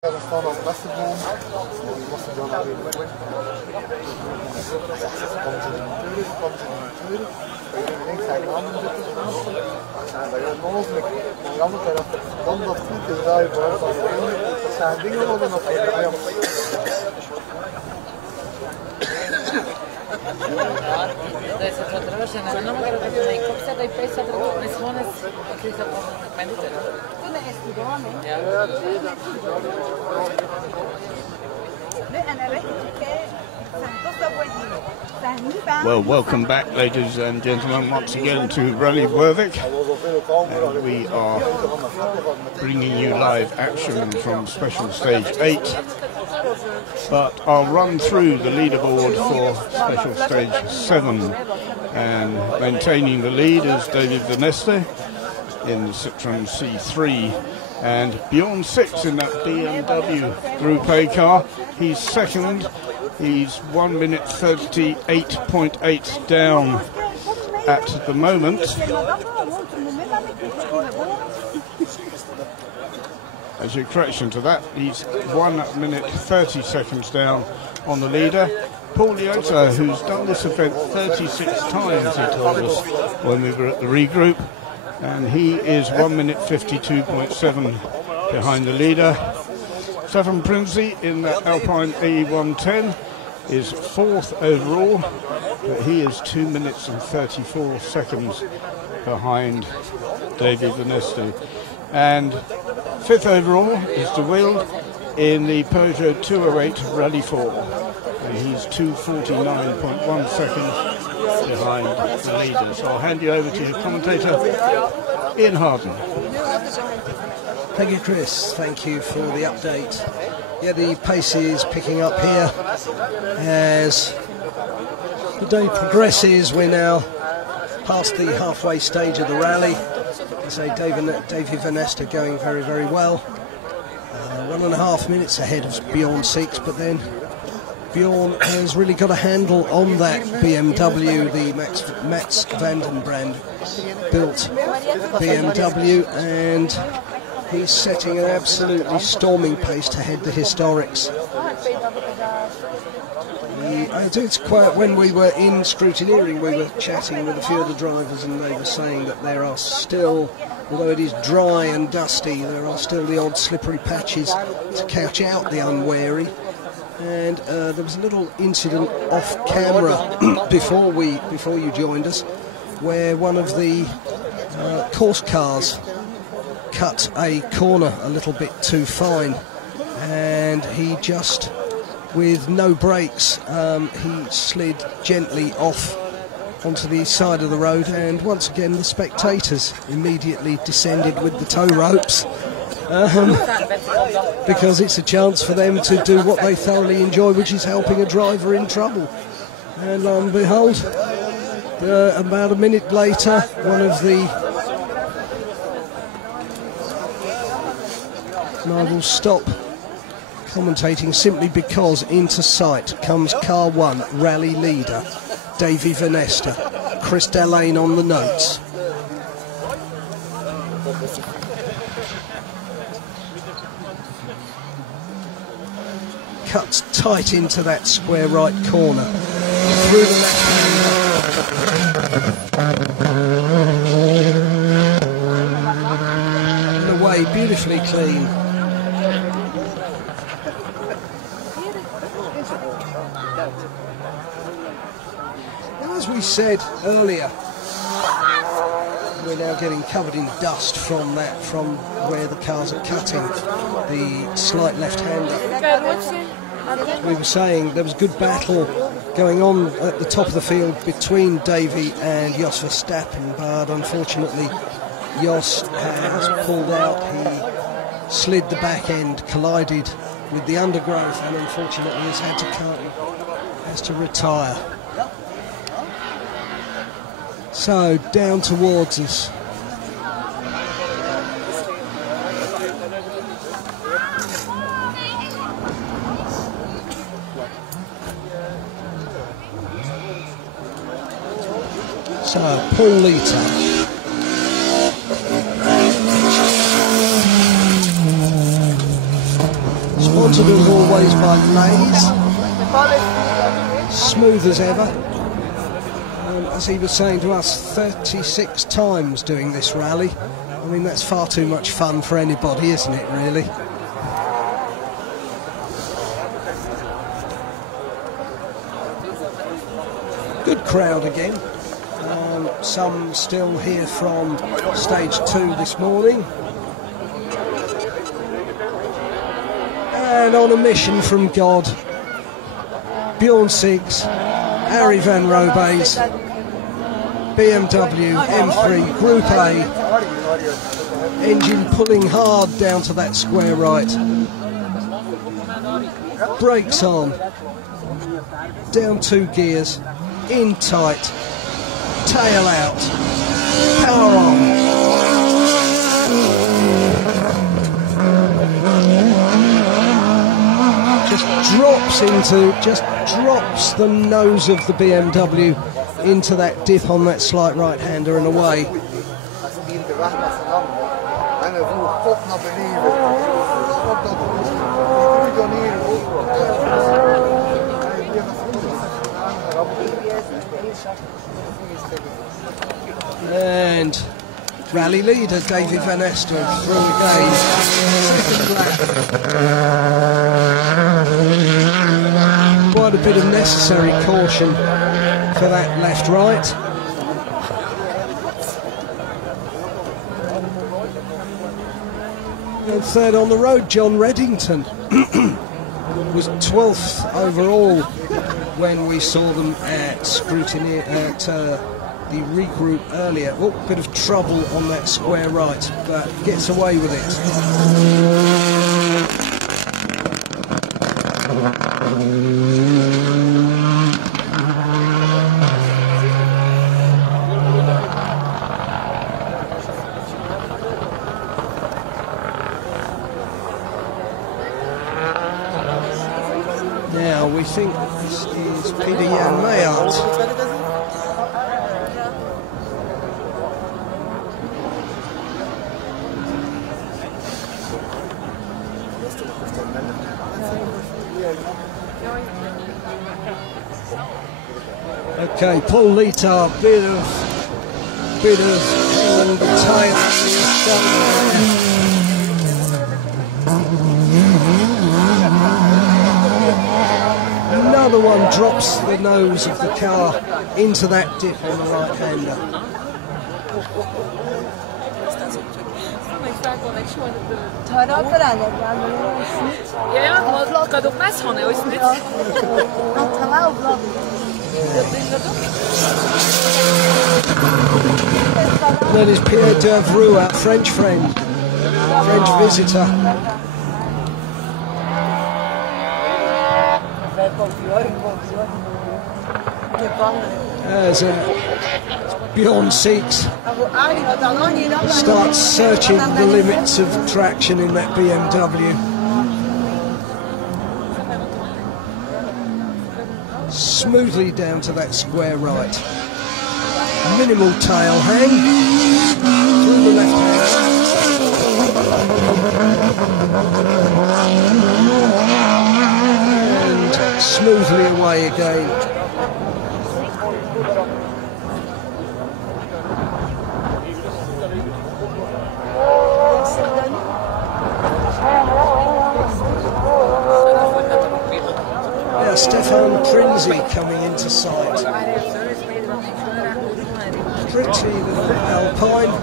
We staan als beste gewoon. We moesten dan naar weer komen ze in de turen. We hebben links zijn handen zitten. Dat is onmogelijk. Aan de andere kant, dan dat goed te draaien voor ons. Dat zijn dingen wat we nog draaien. Da je se to održa na nama kada da ne kopsa da I pesa da ne slone se za meditera. To ne je studone. Ja. Well, welcome back, ladies and gentlemen, once again to Rally Wervik. And we are bringing you live action from Special Stage 8. But I'll run through the leaderboard for Special Stage 7. And maintaining the lead is David Vanesta in the Citroen C3. And Bjorn 6 in that BMW Group A car. He's second. He's 1 minute 38.8 down at the moment. As a correction to that, he's 1 minute 30 seconds down on the leader. Paul Liotta, who's done this event 36 times, he told us when we were at the regroup, and he is 1 minute 52.7 behind the leader. Stefan Prinzi in the Alpine A110 is fourth overall, but he is 2 minutes and 34 seconds behind David Vanesta. And fifth overall is De Wilde in the Peugeot 208 Rally 4. And he's 2:49.1 seconds behind the leader. So I'll hand you over to your commentator, Ian Harden. Thank you, Chris. Thank you for the update. Yeah, the pace is picking up here as the day progresses. We're now past the halfway stage of the rally. I say Davy Vanesta going very, very well. 1.5 minutes ahead of Bjorn 6, but then Bjorn has really got a handle on that BMW, the Mats Vandenbrand built BMW, and he's setting an absolutely storming pace to head the historics. It's quite, when we were in scrutineering, we were chatting with a few of the drivers, and they were saying that there are still, although it is dry and dusty, there are still the odd slippery patches to catch out the unwary. And there was a little incident off camera before you joined us, where one of the course cars cut a corner a little bit too fine, and he just, with no brakes, he slid gently off onto the side of the road, and once again the spectators immediately descended with the tow ropes, because it's a chance for them to do what they thoroughly enjoy, which is helping a driver in trouble. And lo and behold, about a minute later, one of the, and I will stop commentating simply because into sight comes car 1, rally leader Davy Vanesta. Chris Dallane on the notes. Cuts tight into that square right corner. Through the left hand. Away, beautifully clean. As we said earlier, we're now getting covered in dust from where the cars are cutting the slight left-hander. We were saying there was a good battle going on at the top of the field between Davy and Jos Verstappen, but unfortunately Jos has pulled out. He slid the back end, collided with the undergrowth, and unfortunately has to retire. So down towards us. So Paul Lita. Sponsored as always by Lay's. Smooth as ever. As he was saying to us, 36 times doing this rally. I mean, that's far too much fun for anybody, isn't it, really? Good crowd again. Some still here from stage 2 this morning. And on a mission from God, Bjorn 6, Harry Van Robe's BMW M3 Group A, engine pulling hard down to that square right, brakes on, down 2 gears, in tight, tail out, power on. Just drops the nose of the BMW into that dip on that slight right-hander and away. And rally leader David Van Aster through again. Second lap. Quite a bit of necessary caution for that left-right. And third on the road, John Reddington was 12th overall when we saw them at scrutiny at the regroup earlier. Oh, bit of trouble on that square right, but gets away with it. Now we think this is Peter Jan Mayart. Okay, Paul Littard, bit of on the tail. Another one drops the nose of the car into that dip on the right-hander. That is Pierre Devroux, our French friend, French visitor. As Bjorn 6 starts searching the limits of traction in that BMW. Smoothly down to that square right. Minimal tail hang through the left hand. And smoothly away again. Now Stefan Prinzi coming into sight. Pretty little Alpine.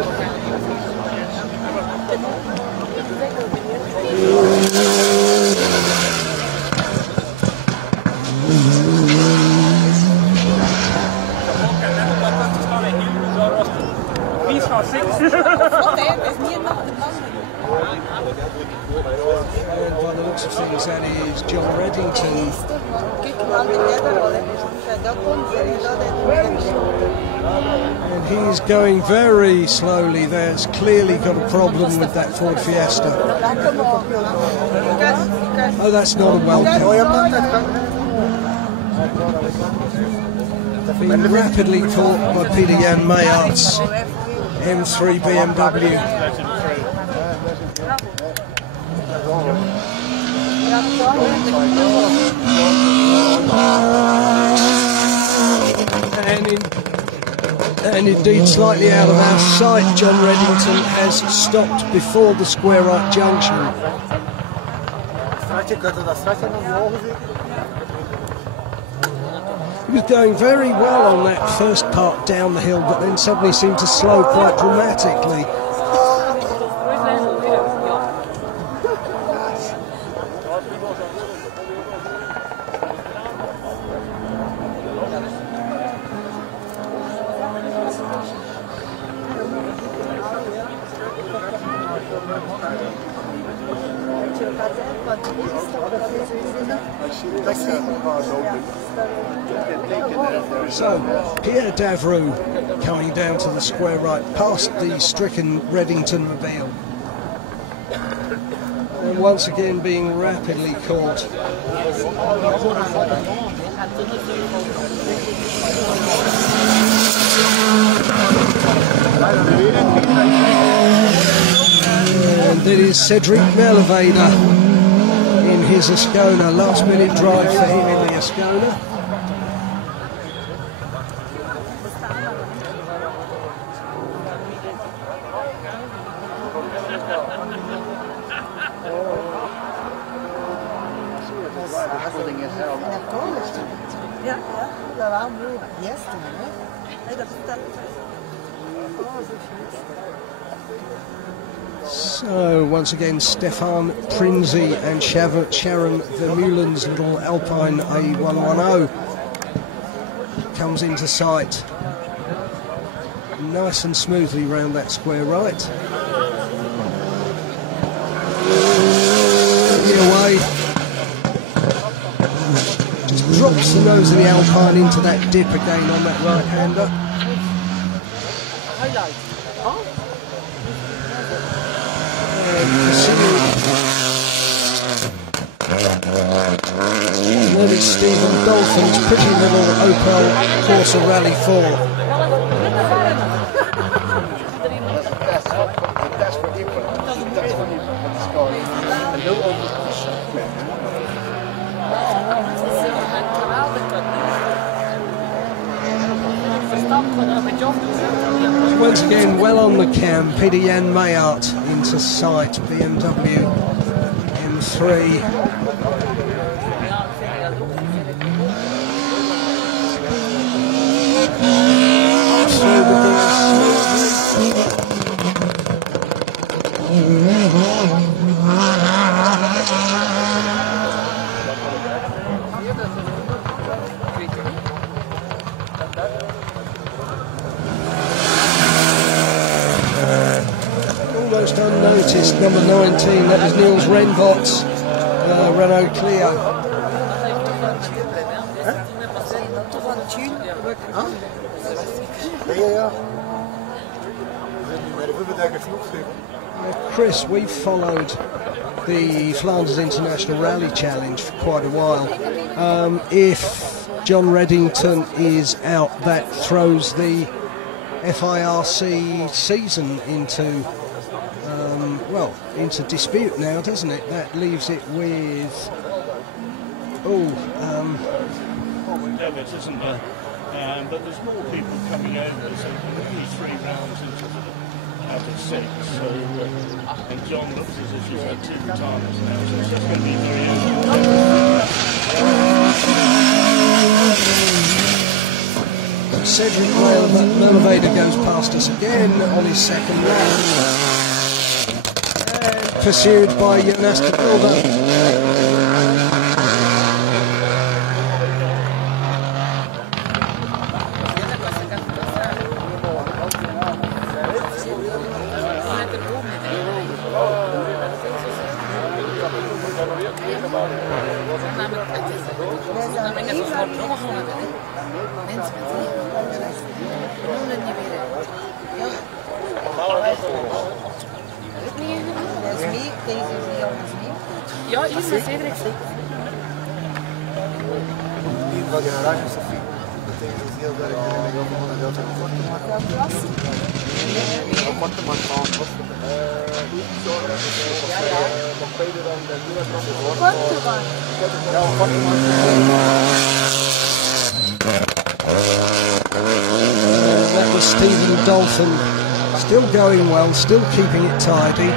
And by the looks of things, that is John Reddington. And he's going very slowly. There's clearly got a problem with that Ford Fiesta. Oh, that's not a welcome. Being rapidly caught by Peter Jan Mayart's M3 BMW. And indeed, slightly out of our sight, John Reddington has stopped before the square right junction. He was going very well on that first part down the hill, but then suddenly seemed to slow quite dramatically. So, Pierre Davrou coming down to the square right, past the stricken Reddington reveal. And once again being rapidly caught. And it is Cedric Merlevader in his Ascona. Last minute drive for him in the Ascona. So once again, Stefan Prinzi and Sharon Vermeulen's little Alpine A110 comes into sight nice and smoothly round that square right. Away. Just drops the nose of the Alpine into that dip again on that right-hander. There is Stephen Dolphin's pretty little Opel Corsa Rally 4. Once again, well on the cam, Peter Jan Mayart into sight, BMW M3. Through the almost unnoticed, number 19, that was Niels Renvot's Renault Clio. Chris, we've followed the Flanders International Rally Challenge for quite a while. If John Reddington is out, that throws the FIRC season into into dispute now, doesn't it? That leaves it with David, isn't there? But there's more people coming over, so only 3 rounds into the out of 6. So and John looks as if he's had 2 retirements now, so it's just going to be very open. Cedric Merlevader goes past us again on his second lap, pursued by Jonas de Silva. Ja, ich muss Cedric. Die van de garage Sophie. tegen heel werk en ik over een deel aparte man van that was Stephen Dolphin, still going well, still keeping it tidy.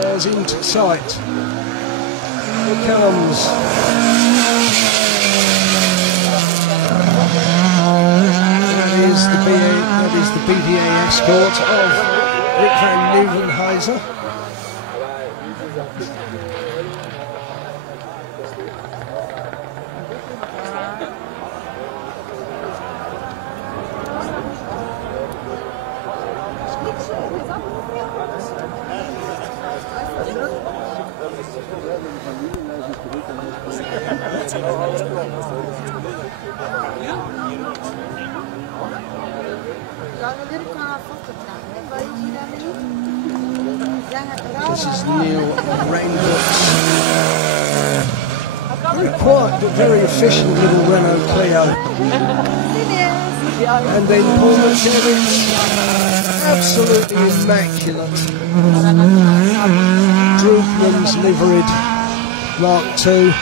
There's into sight. Here comes. That is the BDA escort of Rick van Nieuwenhuizen. This is Neil Rainbrook's quiet but very efficient little Renault Clio. And then Paul McDevitt, absolutely immaculate. Droopman's liveried Mark II.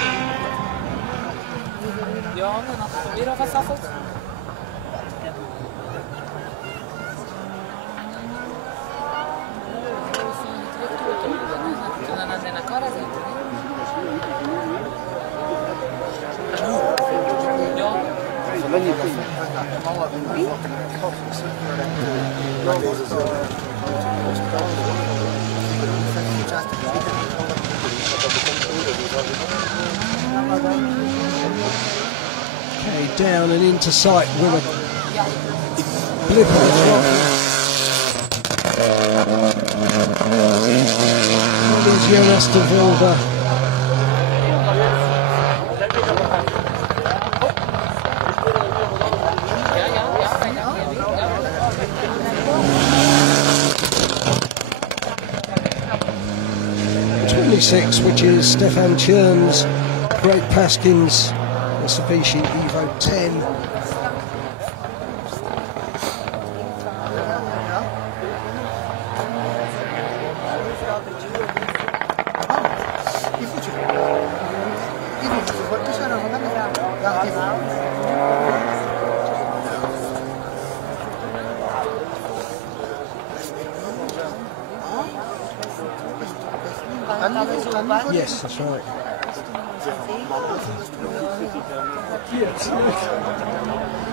Okay, down and into sight with a blip on the throttle. That is Jonas de Wilde. 26, which is Stefan Chern's Great Paskin's Mitsubishi Evo 10. Yes, that's right.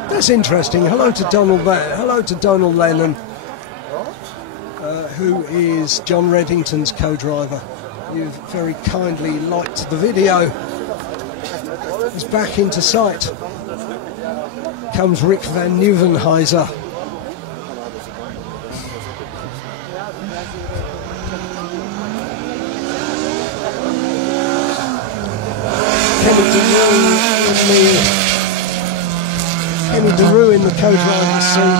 That's interesting. Hello to Donald Lennon, who is John Reddington's co-driver. You've very kindly liked the video. He's back into sight. Comes Rick van Nieuwenhuizen. Kenny DeRue in the co-driver's seat.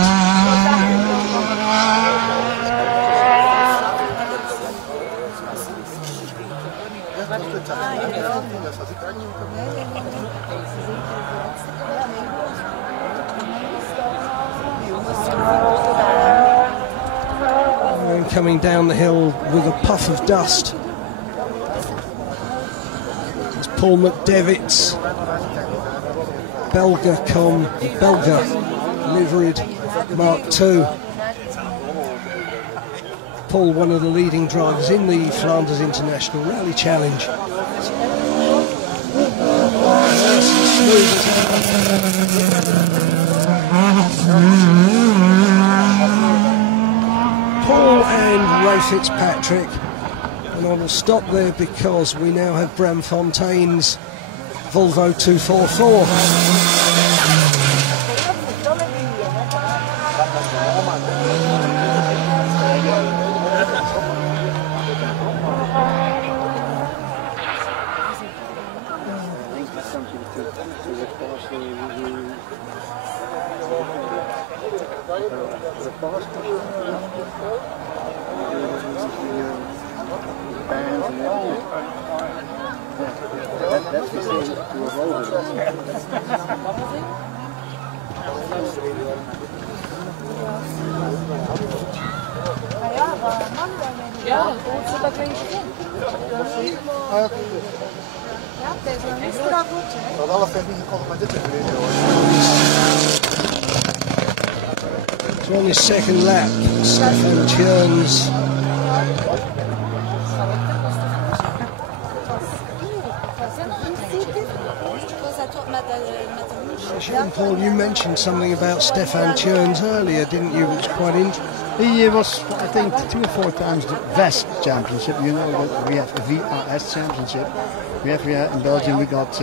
And coming down the hill with a puff of dust. It's Paul McDevitt's Belga liveried Mark II. Paul, one of the leading drivers in the Flanders International Rally Challenge. Paul and Ray Fitzpatrick. And I will stop there because we now have Bram Fontaine's Volvo 244. Ja, goed zo dat klinkt het. Ja, deze is er goed. Dat alles heeft niet gekomen met dit video. So on his second lap, Stefan Tjörns. Jean-Paul, you mentioned something about Stefan Tjörns earlier, didn't you? Which was quite interesting. He was, I think, 2 or 4 times the VES championship. You know that we have the VAS championship. We have here in Belgium, we got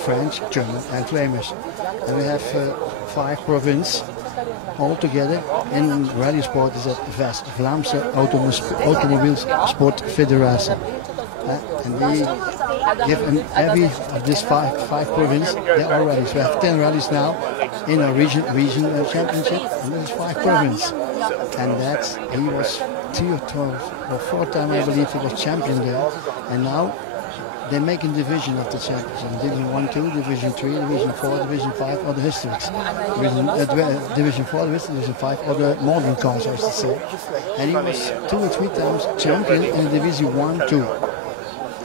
French, German, and Flemish, and we have 5 provinces all together in rally sport. Is at VES, Vlaamse Automobielsport Federatie. And they give in every of these five provinces, there are rallies. We have 10 rallies now in a region championship, and there's 5 provinces. And that's, he was 2 or 4 times, I believe, he was champion there. And now they make a division of the championship. Division 1, 2, Division 3, Division 4, Division 5, or the historics. Division 4, Division 5, or the modern cars, I should say. And he was 2 or 3 times champion in Division 1, 2.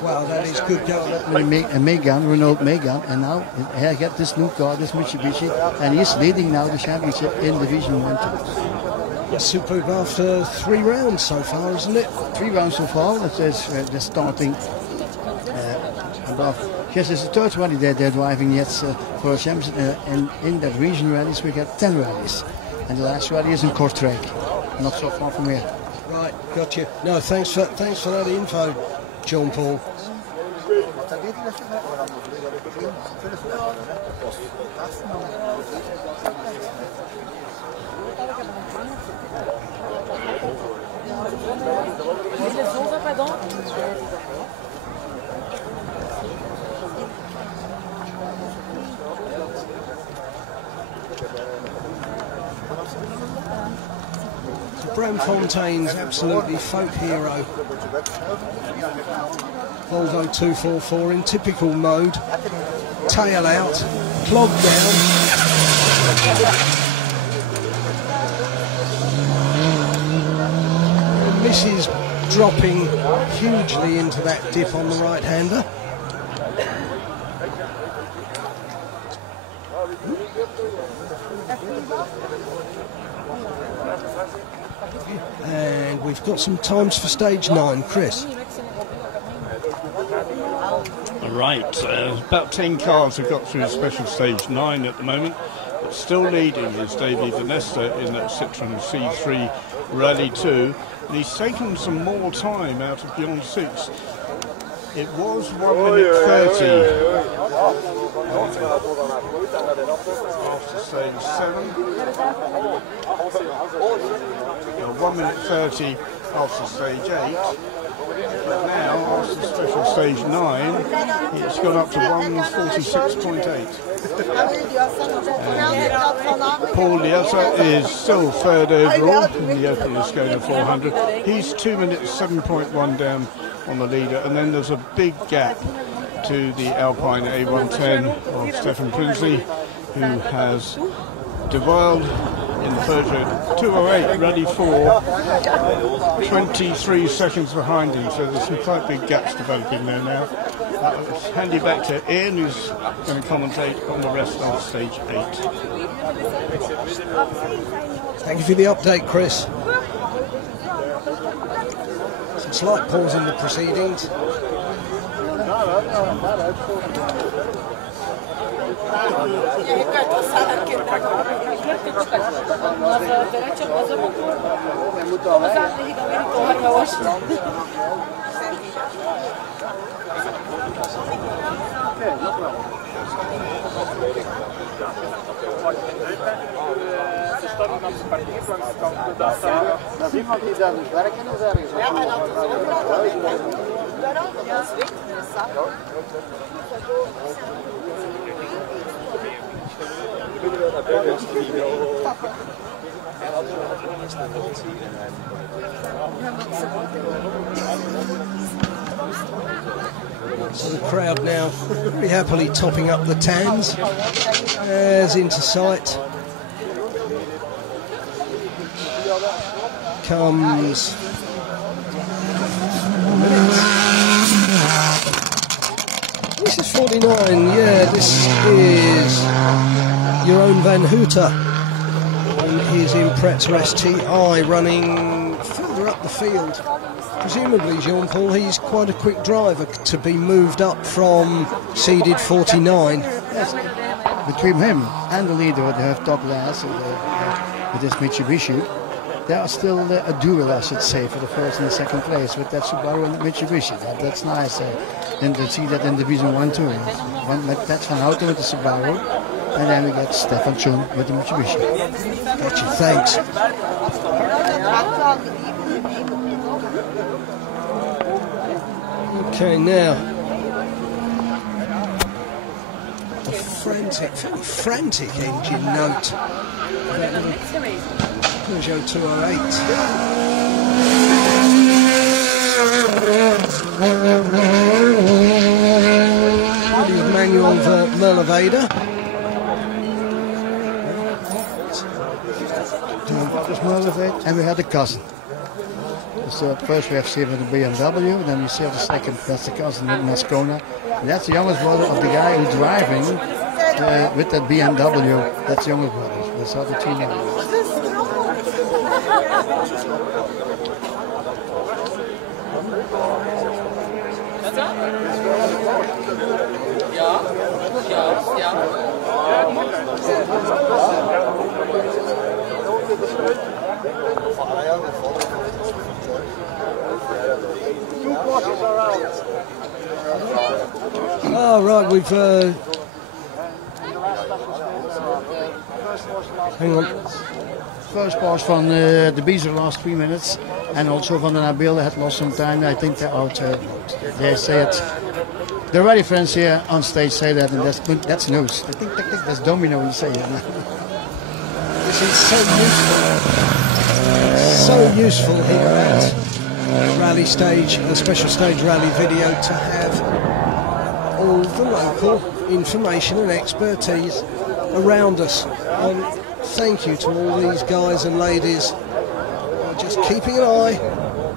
Wow, that is good going. Renault Megane, and now he got this new car, this Mitsubishi, and he's leading now the championship in Division 1, 2. Yes, superb after 3 rounds so far, isn't it? 3 rounds so far. That is they're starting above. Yes, it's the 3rd rally they're driving yet for a championship, and in that region rallies we got 10 rallies, and the last rally is in Kortrijk, not so far from here. Right, got you. No, thanks for that info, Jean-Paul. Bramfontaine's absolutely folk hero. Volvo 244 in typical mode. Tail out, clog down. And misses dropping hugely into that dip on the right-hander. And we've got some times for stage 9, Chris. Right, about 10 cars have got through special stage 9 at the moment, but still leading is Davy Vanesta in that Citroen C3 Rally 2, and he's taken some more time out of Beyond 6. It was 1 minute 30 after stage 7. 1 minute 30 after stage 8. But now, after special stage 9, it's gone up to 1:46.8. Paul Lietta is still 3rd overall in the Opel Ascona 400. He's 2 minutes 7.1 down on the leader, and then there's a big gap to the Alpine A110 of Stefan Prinsley, who has derailed in the Peugeot 208 Rally 4, 23 seconds behind him, so there's some quite big gaps developing there now. Let's hand you back to Ian, who's going to commentate on the rest of stage 8. Thank you for the update, Chris. Some slight pause in the proceedings. Dat is iemand die daar dus werken is ergens. Ja, maar dat is ook So the crowd now very happily topping up the tans as into sight comes this is 49, yeah, this is your own Van Hooter on his Impreza STI running further up the field. Presumably, Jean-Paul, he's quite a quick driver to be moved up from seeded 49. Yes, between him and the leader, they have Douglas with this Mitsubishi. There are still a duel, I should say, for the first and the second place with that Subaru and the Mitsubishi. That's nice. And to see that in Division 1 too. That's Van Houten with the Subaru, and then we get Stefan Chung with the Mitsubishi. Gotcha, thanks. Okay, now a frantic engine note. Peugeot 208. With manual Merlevader. And we had a cousin. So at first we have seen with the BMW, and then we see the second, that's the cousin with Mascona. And that's the youngest brother of the guy who's driving with that BMW. That's the youngest brother. That's how the two names. Oh, right, we've hang on. First pass from the Beezer last 3 minutes, and also from the Nabil had lost some time. I think they're out. They say it. The ready friends here on stage say that, and that's news. I think that's domino you say it. This is so useful here at rally stage, a special stage rally video, to have all the local information and expertise around us. Thank you to all these guys and ladies who are just keeping an eye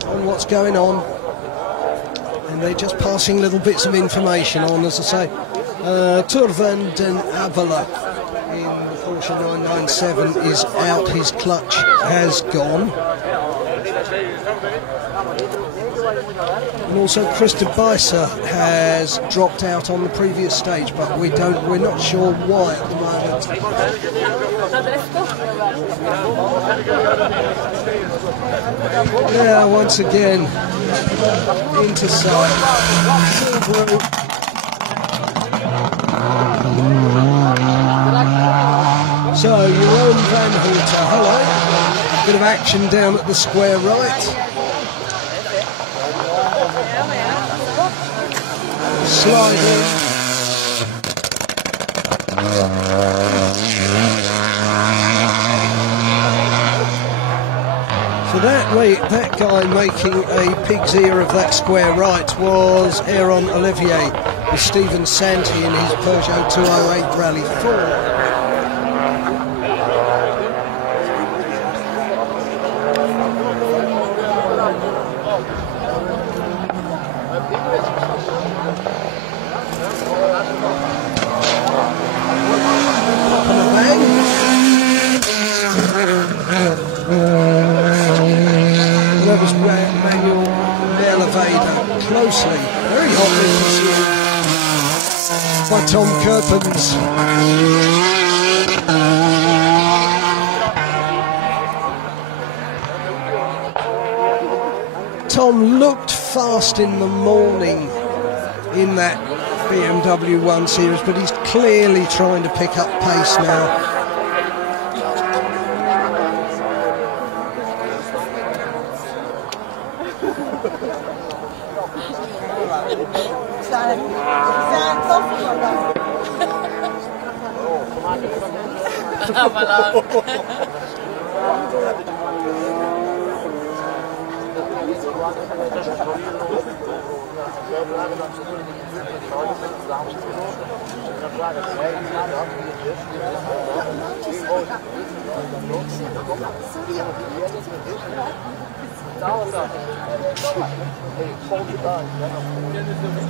on what's going on, and they're just passing little bits of information on, as I say. Turvan den Avala in Porsche 997 is out, his clutch has gone. And also Krista Beiser has dropped out on the previous stage, but we're not sure why at the moment. Yeah, once again into sight. So your own Van Hooter, hello. Bit of action down at the square right. Slide in. So that guy making a pig's ear of that square right was Aaron Olivier with Stephen Santee in his Peugeot 208 Rally 4. That was manual Merlevader, closely, very hotly pursued by Tom Kerpens. Tom looked fast in the morning in that BMW 1 Series, but he's clearly trying to pick up pace now.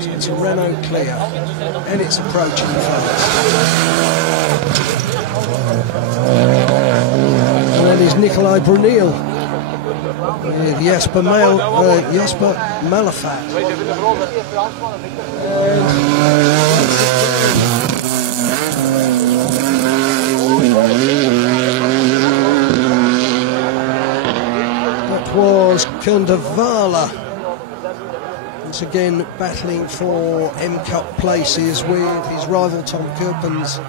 It's a Renault Clio, and it's approaching the front. And then is Nikolai Brunel with Jesper Malafat. That was Kundavala. Once again battling for M Cup places with his rival Tom Kurpens.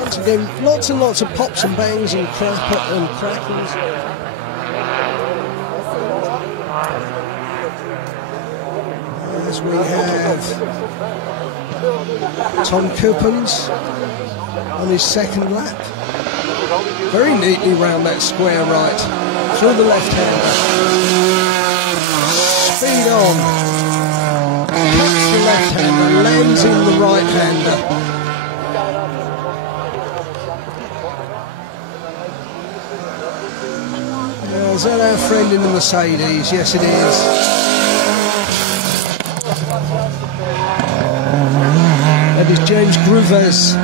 Once again, lots and lots of pops and bangs and crackles. As we have Tom Kurpens on his second lap. Very neatly round that square right, through the left-hander. Speed on. Cuts the left-hander, lands in the right-hander. Is that our friend in the Mercedes? Yes, it is. That is James Gruves.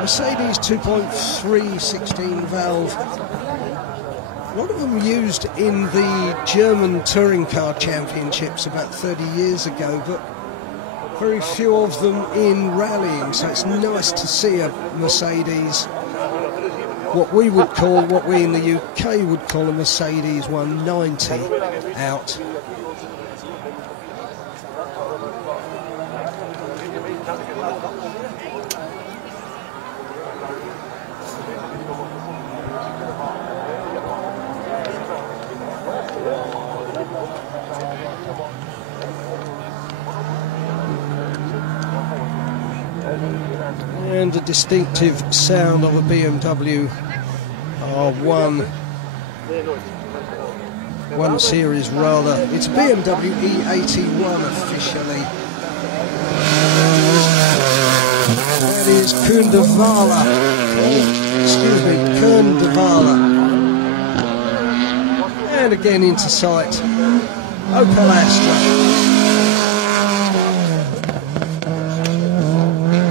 Mercedes 2.316 valve. A lot of them used in the German touring car championships about 30 years ago, but very few of them in rallying, so it's nice to see a Mercedes, what we in the UK would call a Mercedes 190 out. And the distinctive sound of a BMW R1 series rather. It's BMW E81 officially. That is Kundavala. Kundavala. And again into sight. Opel Astra.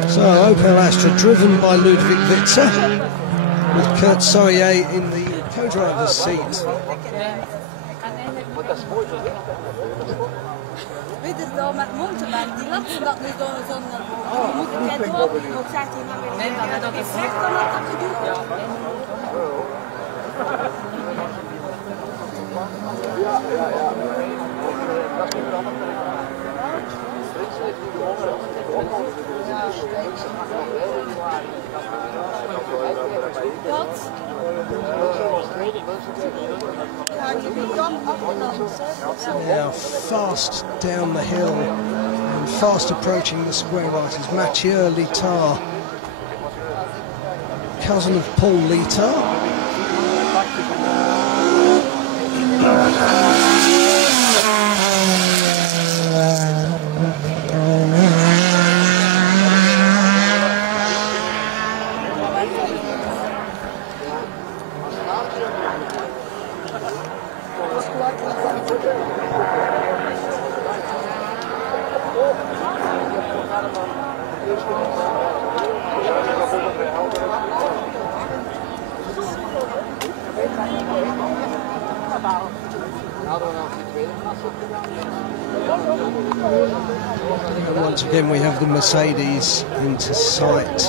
So Opel Astra driven by Ludwig Witzer, with Kurt Soyer in the co-driver's seat. Now fast down the hill and fast approaching the square right is Mathieu Littard, cousin of Paul Littard. And once again we have the Mercedes into sight.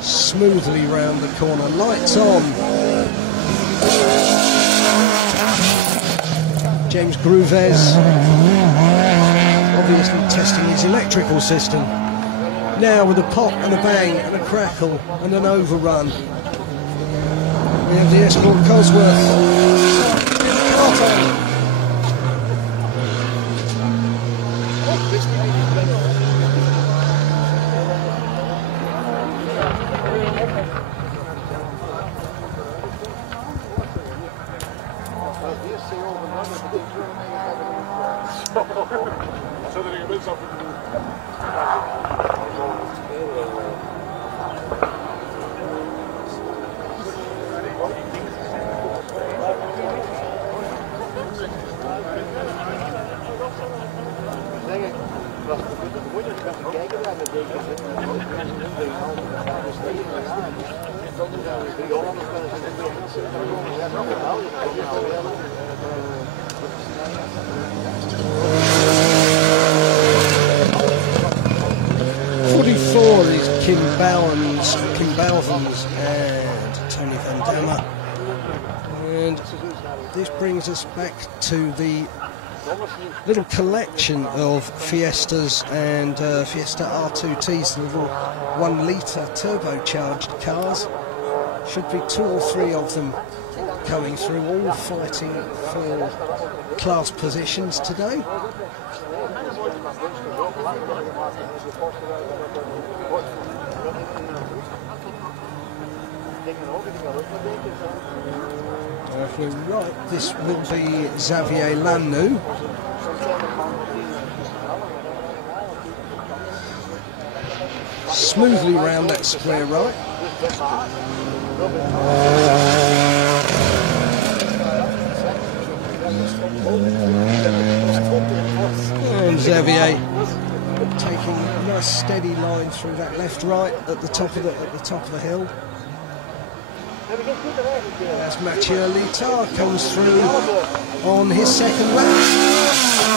Smoothly round the corner, lights on. James Gruves obviously testing his electrical system. Now with a pop and a bang and a crackle and an overrun. We have the Escort Cosworth. Kim Balvins and Tony Van Damme. And this brings us back to the little collection of Fiestas and Fiesta R2Ts, the little 1 litre turbocharged cars. Should be 2 or 3 of them coming through, all fighting for class positions today. If we're right, this will be Xavier Lannou. Smoothly round that square right. And Xavier taking a nice steady line through that left-right at the top of the hill. As Mathieu Littard comes through on his second lap.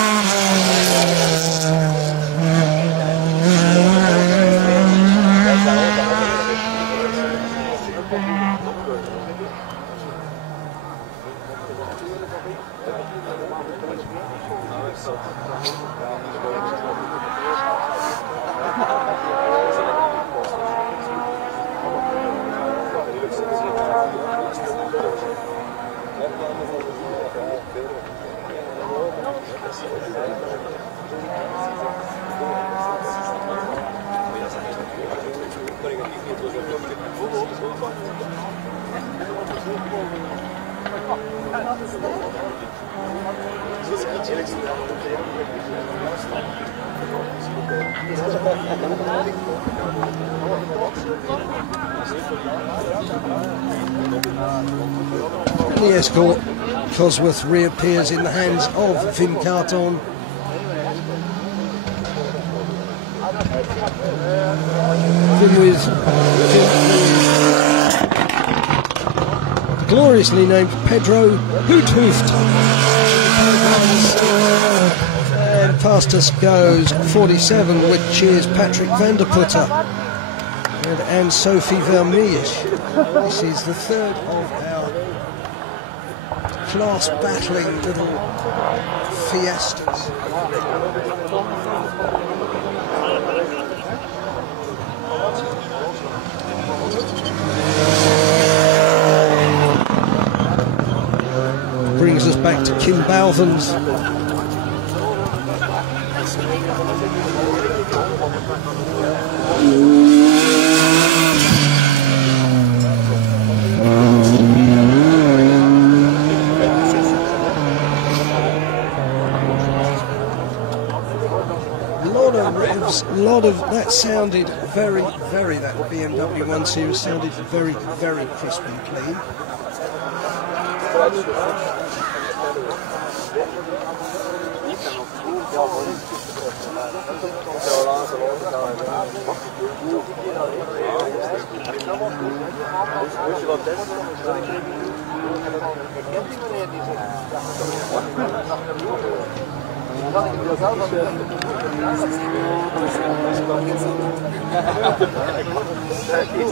The Escort Cosworth reappears in the hands of Wim Carton. With gloriously named Pedro Hoothoofd. And past us goes 47, which is Patrick van der Putter and Anne-Sophie Vermeersch. This is the third of our class battling little Fiestas. Brings us back to Kim Balvins. That sounded very, that BMW 1 Series sounded very, very crisp and clean.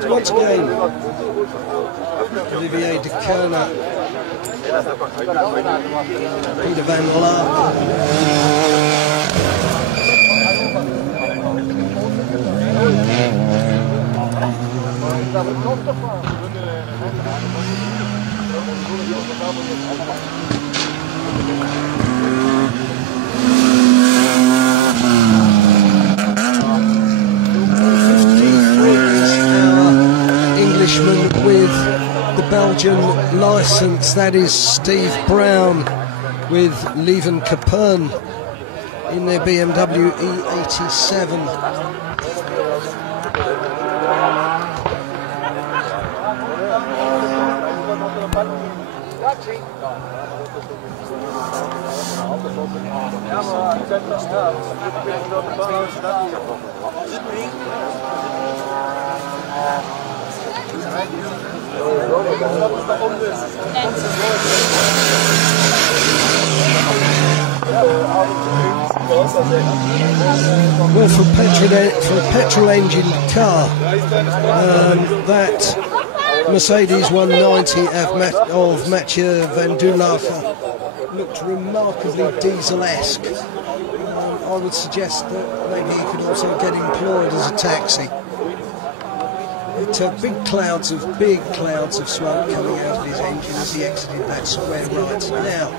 Once again, Olivier de Kerner, Peter van Laar. Englishman with the Belgian licence, that is Steve Brown with Leven Capern in their BMW E87. Well, for a petrol engine car, that Mercedes 190 of Mathieu van Doulager looked remarkably diesel-esque. I would suggest that maybe he could also get employed as a taxi. Big clouds of smoke coming out of his engine as he exited that square right. Now,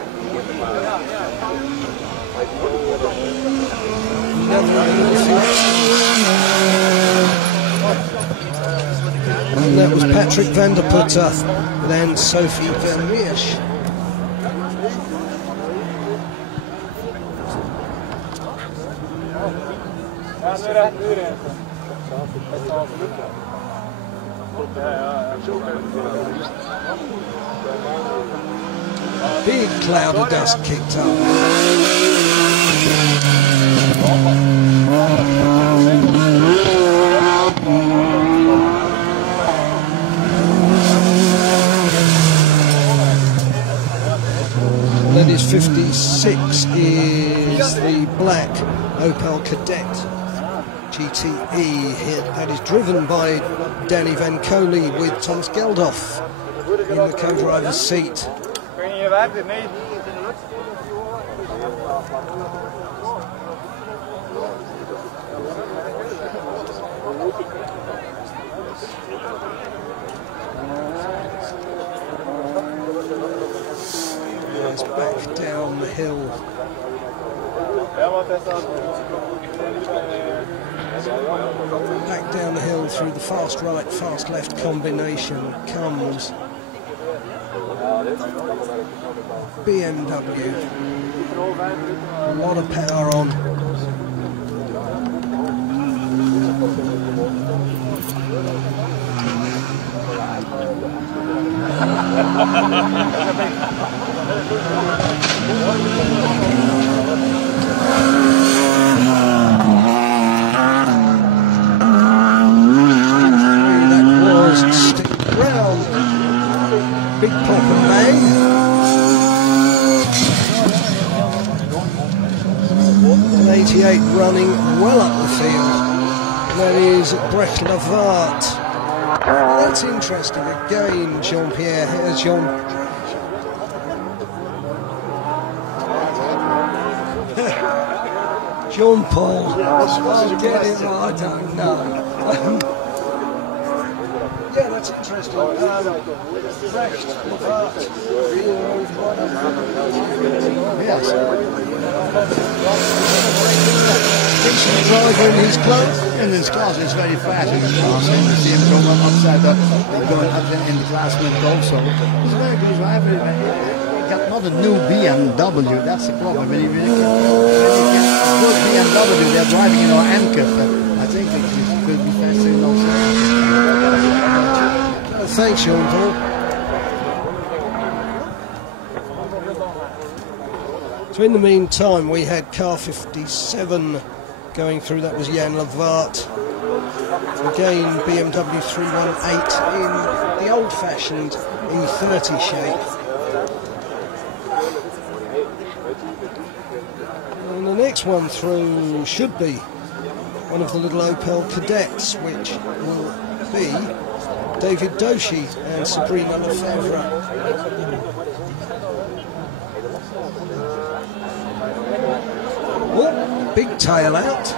and that was Patrick van der Putte then Sophie Vermeersch. Big cloud of dust kicked up. That is 56 is the black Opel Kadett GTE here. That is driven by Danny Van Coley with Thomas Geldof in the co-driver's seat. It's back down the hill. Back down the hill through the fast right, fast left combination comes BMW. A lot of power on. Big pop and bang. An 88 running well up the field. That is Brecht Lavart. That's interesting again, Jean-Pierre. Here's Jean-Paul. I'll get him, I don't know. Yeah, that's interesting. Yes. Decent driver in his class. In his class, it's very fast in his class. And you see him going upside up and going up in the class also. He's a very good driver. He got not a new BMW. That's the problem. When you get a good BMW, they're driving in our N Cup. I think it could be faster in those areas. Thanks, Jean-Paul. So in the meantime, we had car 57 going through. That was Jan Lavart. Again, BMW 318 in the old-fashioned E30 shape. next one through should be one of the little Opel cadets, which will be David Doshi and Sabrina Lefebvre. Oh, big tail out.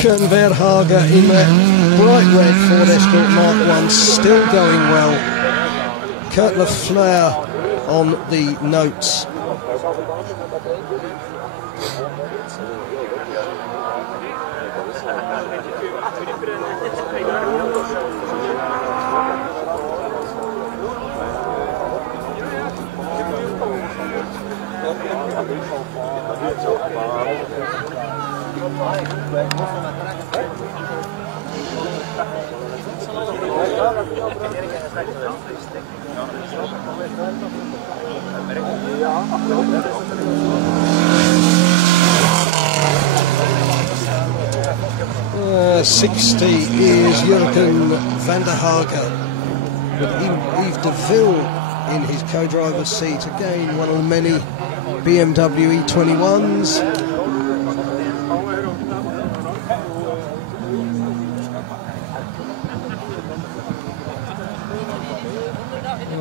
Kern Verhager in that bright red Ford Escort Mark 1, still going well. Kurt Lafleur on the notes. Uh, 60 is Jurgen van der Hagen, with Yves de Ville in his co-driver's seat. Again, one of many BMW E21s.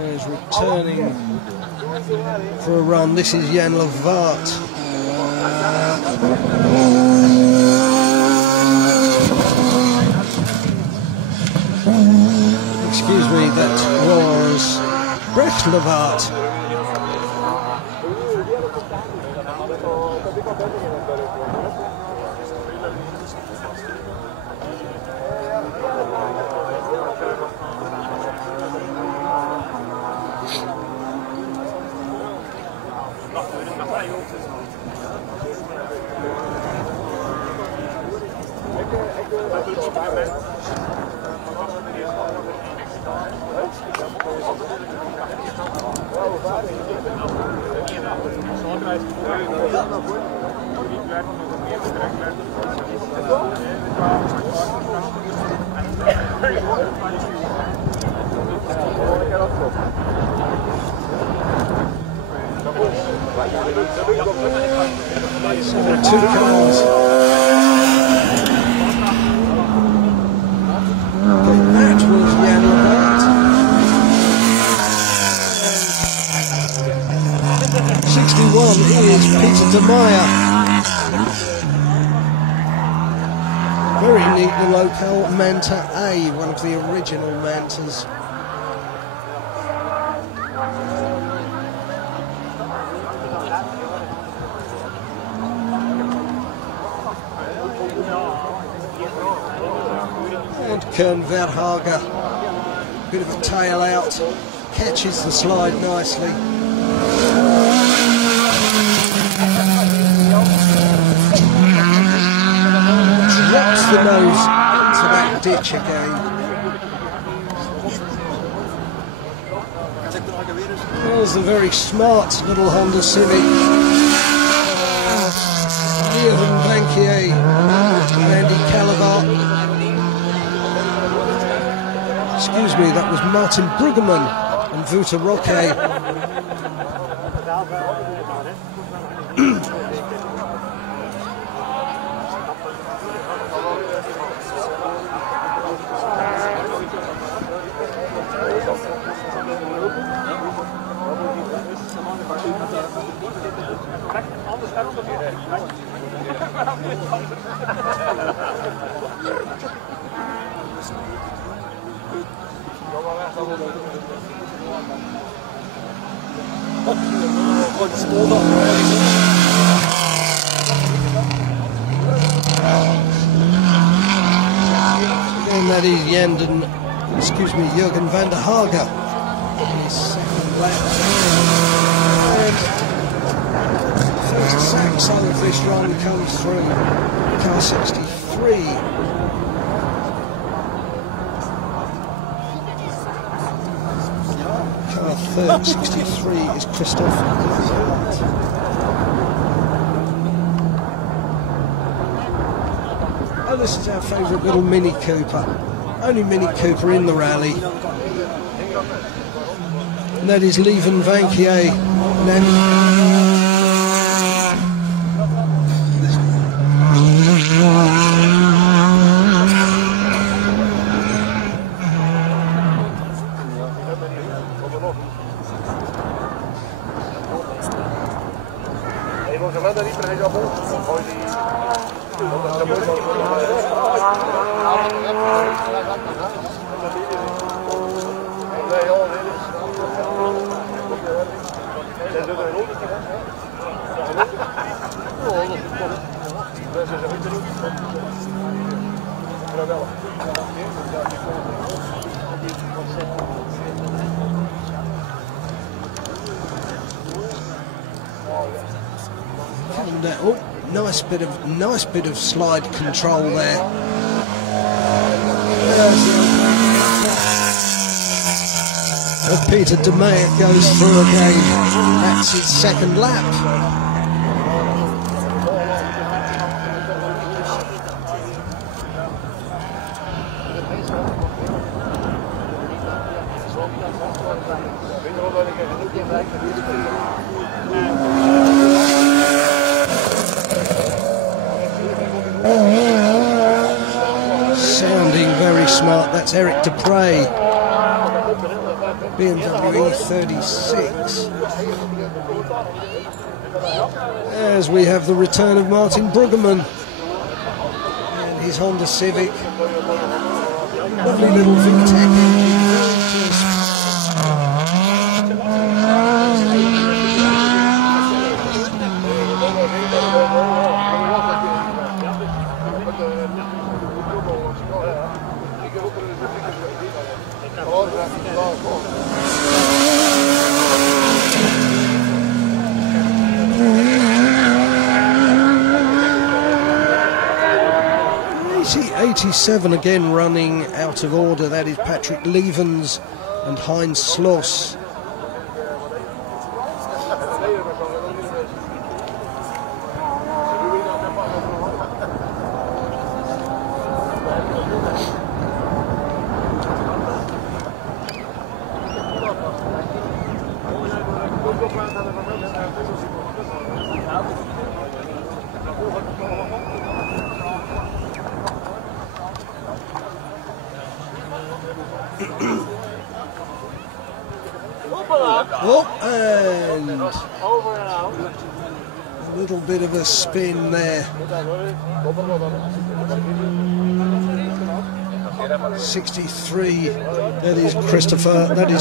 He's returning for a run. This is Jan Levart. Excuse me, that was Brecht Levart. So 2 cars. That was Jan Levart. 61 is Peter de Meyer. Very neat little Opel Manta A, one of the original Mantas. And Kern Verhager, bit of a tail out, catches the slide nicely. Drops the nose into that ditch again. There's a very smart little Honda Civic. Johan Vanquier, Andy Calabar. Excuse me, that was Martin Bruggeman and Wouter Roque. Again, that is Jurgen van der Hagen in his second lap. And first Saxo of this run comes through car 63. Car 63 is Christoph Lefebvre. Oh, this is our favourite little Mini Cooper. Only Mini Cooper in the rally. And that is Leven Vanquier. Oh, nice bit of slide control there. Peter De Meyer goes through again. That's his second lap. Sounding very smart. That's Eric Dupre. BMW E36. As we have the return of Martin Bruggeman and his Honda Civic. Lovely little VTEC engine. AC87 again running out of order. That is Patrick Levens and Heinz Schloss. Oh, and a little bit of a spin there. 63. That is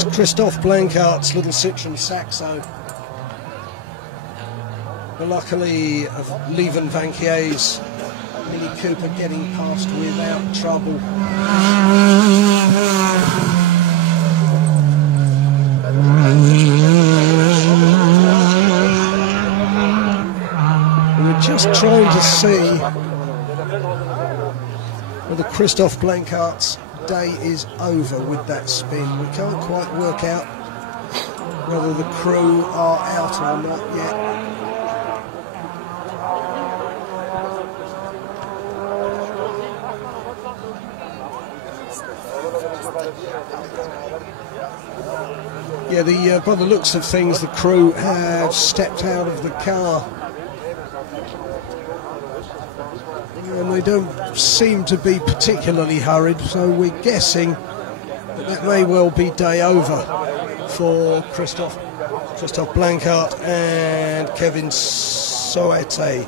Christophe Blancart's little Citroen Saxo. But luckily, Leven Vanquier's Mini Cooper getting past without trouble. We're just trying to see whether Christophe Blancart's day is over with that spin. We can't quite work out whether the crew are out or not yet. Yeah, by the looks of things, the crew have stepped out of the car. And they don't seem to be particularly hurried, so we're guessing that may well be day over for Christophe Blancart and Kevin Soete.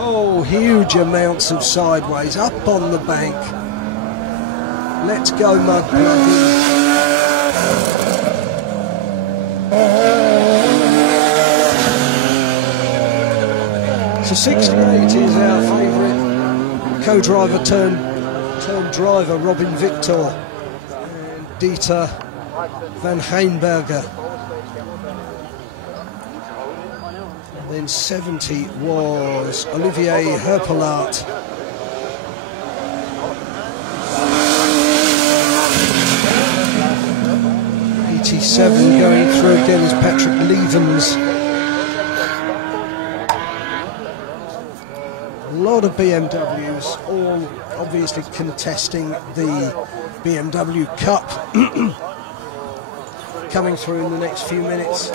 Oh, huge amounts of sideways up on the bank. Let's go, mud pluggy. So 68 is our favourite co-driver turned driver, Robin Victor and Dieter van Heinberger. then 70 was Olivier Herpelart. 87 going through again is Patrick Levens. A lot of BMWs, all obviously contesting the BMW Cup. Coming through in the next few minutes.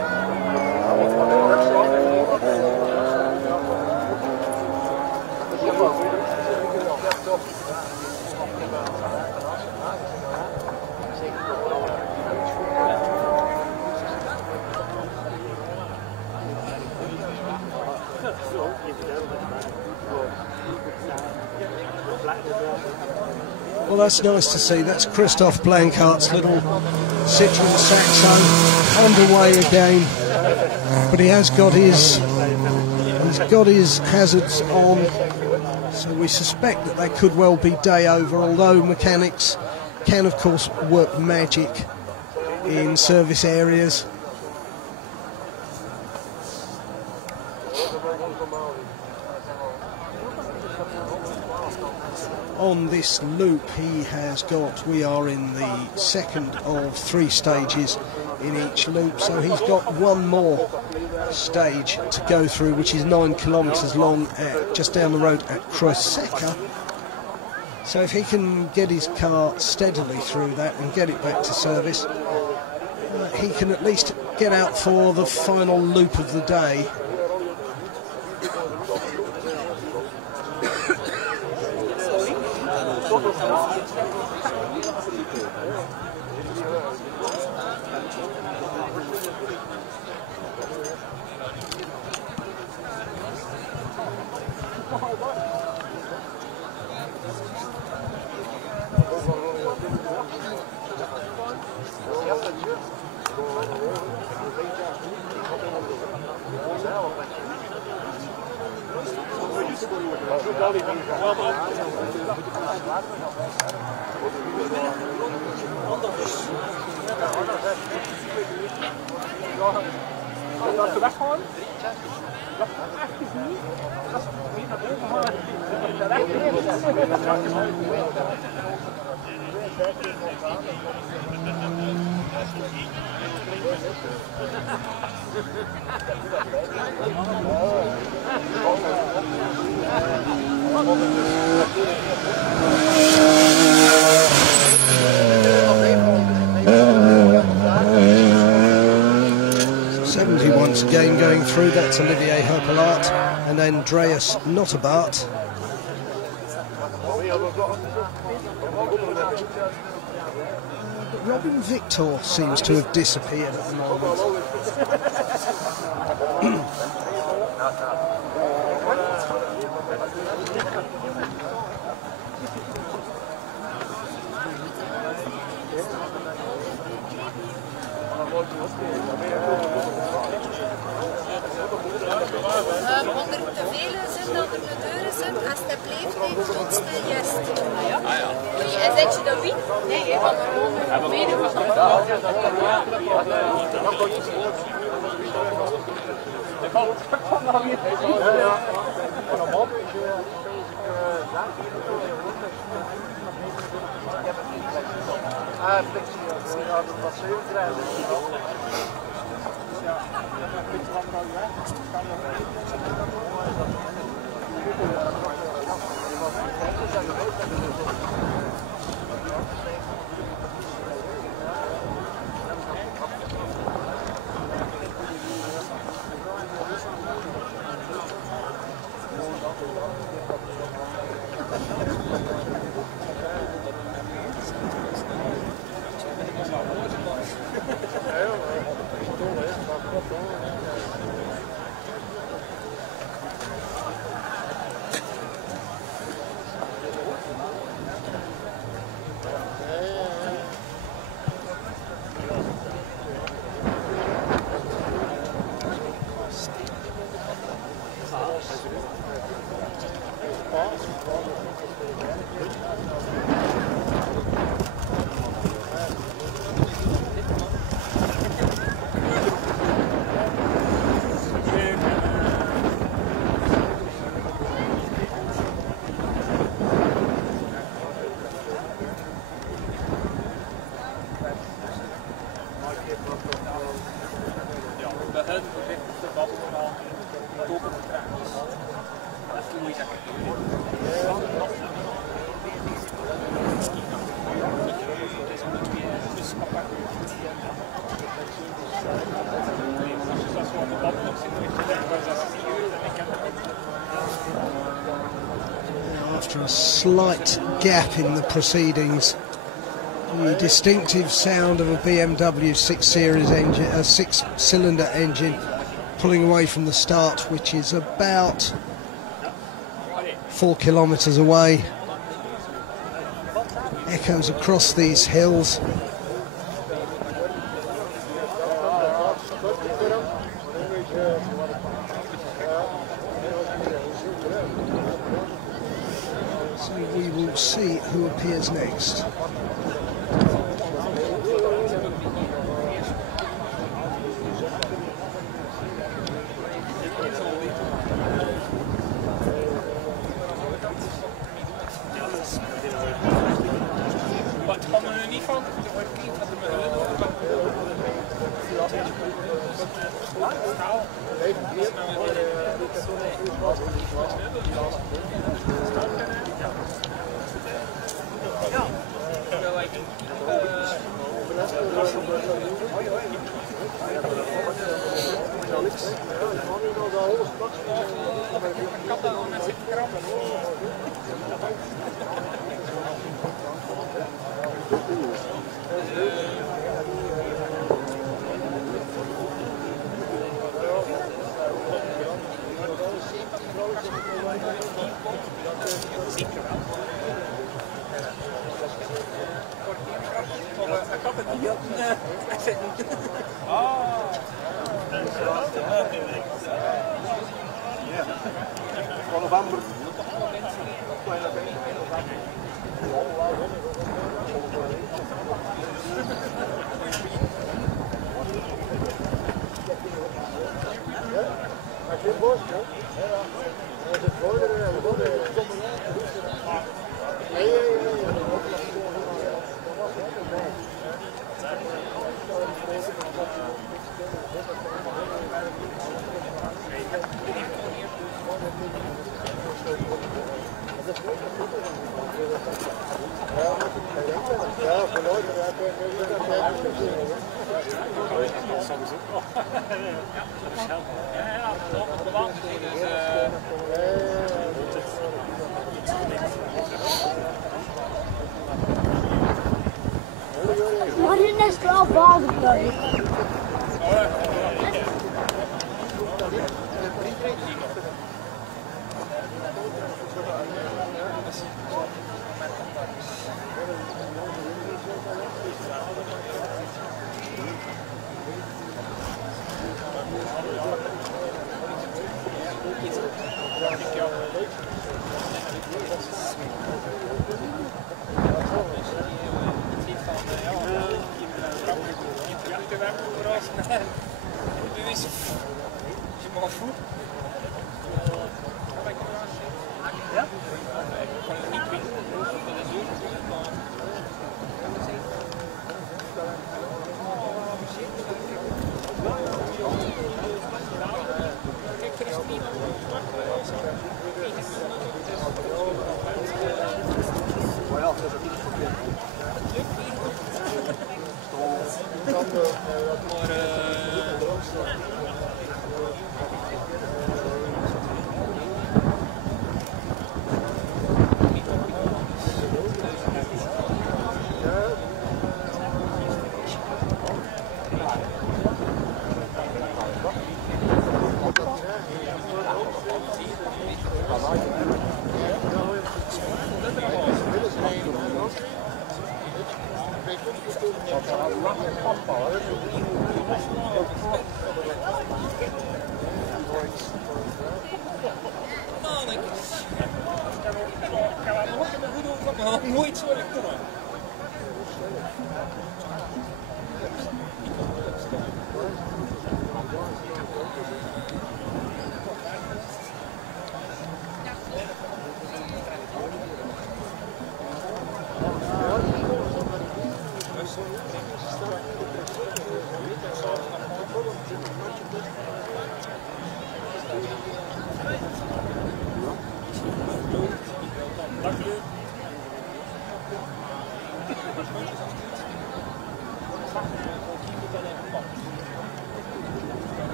Well, that's nice to see. That's Christophe Blancart's little Citroen Saxo underway again, but he has got his hazards on, so we suspect that they could well be day over. Although mechanics can, of course, work magic in service areas. On this loop he has got, we are in the second of 3 stages in each loop, so he's got one more stage to go through, which is 9 kilometres long just down the road at Croseca. So if he can get his car steadily through that and get it back to service, he can at least get out for the final loop of the day. Once again going through, that's Olivier Herpelart and Andreas Notabart. Robin Victor seems to have disappeared at the moment. Onder te vele zijn dat er de deuren zijn, alsjeblieft niet tot de juiste. Oei, en zet je dat wie? Nee, je kan er gewoon mee van. After a slight gap in the proceedings, the distinctive sound of a BMW 6 Series engine, a 6-cylinder engine, pulling away from the start, which is about 4 kilometres away, echoes across these hills. So we will see who appears next. Wat is net wel basis?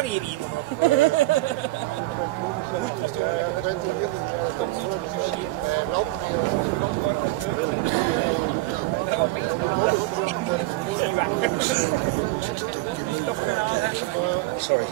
kan hier niet. Sorry.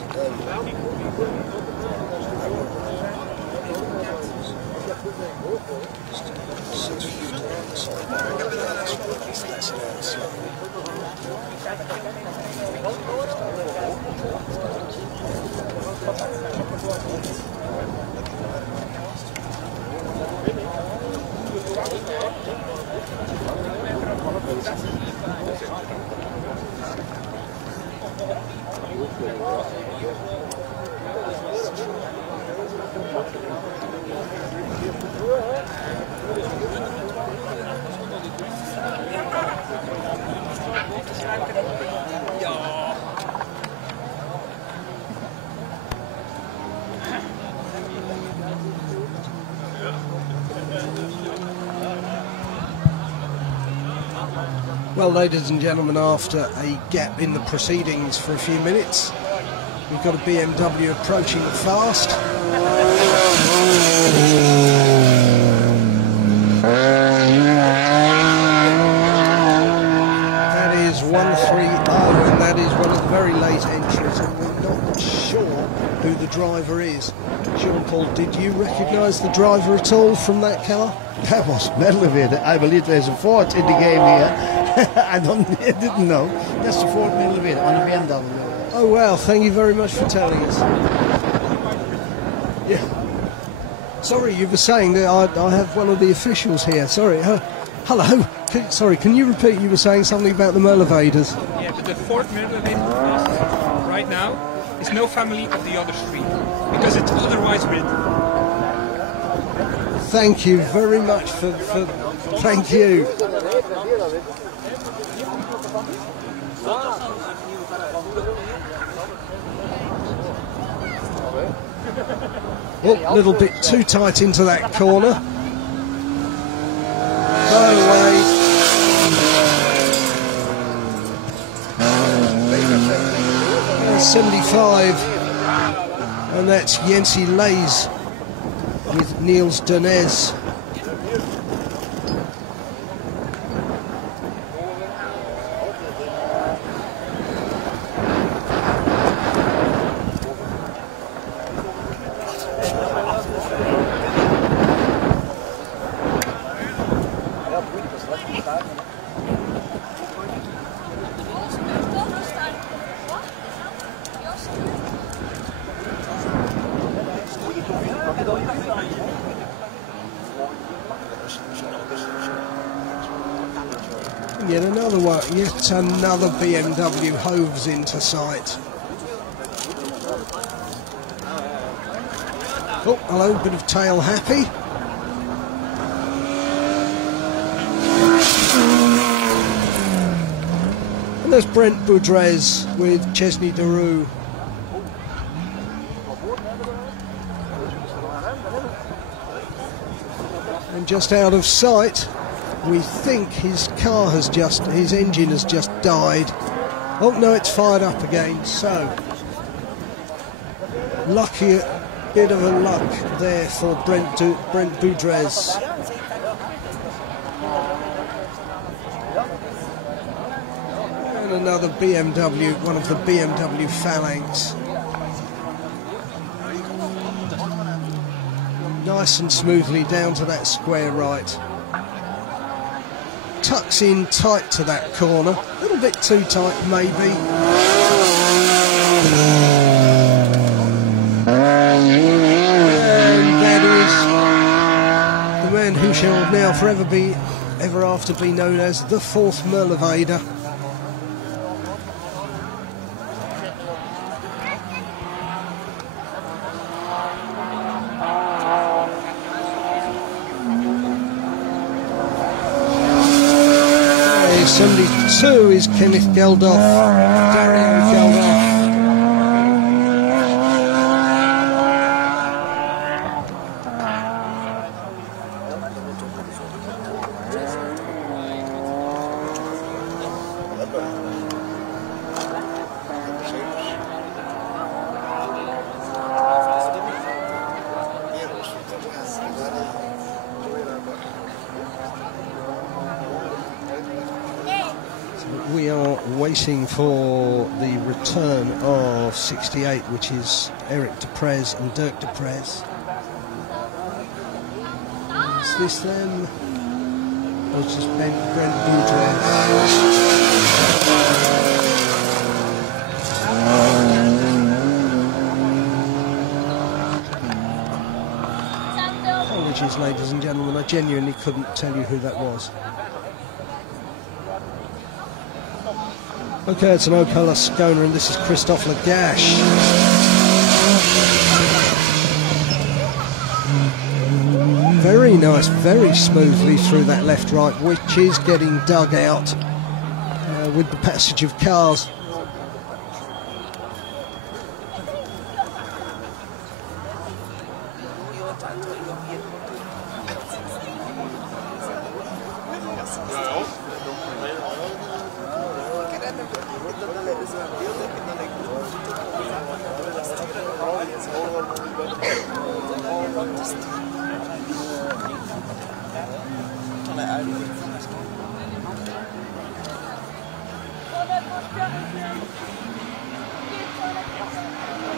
Well, ladies and gentlemen, after a gap in the proceedings for a few minutes, we've got a BMW approaching fast. That is 130, and that is one of the very late entries, and we're not sure who the driver is. Jean-Paul, did you recognise the driver at all from that car? That was Medleweer. I believe there's a Ford in the game here. I didn't know. That's the Ford Medleweer on a BMW. Oh wow, thank you very much for telling us. Yeah. Sorry, you were saying that I have one of the officials here. Sorry. Hello. Sorry, can you repeat? You were saying something about the Merlevaders. Yeah, but the Ford Merlevade right now is no family of the other three, because it's otherwise written. Thank you very much for thank you. Oh, a little bit too tight into that corner. No way. 75, and that's Jensi Leys with Niels Denez. Yet another one, yet another BMW hoves into sight. Oh, hello, bit of tail happy. And there's Brent Boudrez with Chesney Daru. And just out of sight, we think his car has his engine has just died. Oh no, it's fired up again, so lucky bit of a luck there for Brent Boudrez. And another BMW, one of the BMW Phalanx. Nice and smoothly down to that square right. Tucks in tight to that corner, a little bit too tight maybe. And that is the man who shall now forever be, ever after be known as the fourth Merlevader. '72 is Kenneth Geldof, Dario Geldof. waiting for the return of 68, which is Eric Deprez and Dirk Deprez. Is this them? Or it's just Brent Boudreaux? Apologies, ladies and gentlemen, I genuinely couldn't tell you who that was. Okay, it's an Opel Ascona, and this is Christophe Lagache. Very nice, very smoothly through that left-right, which is getting dug out with the passage of cars.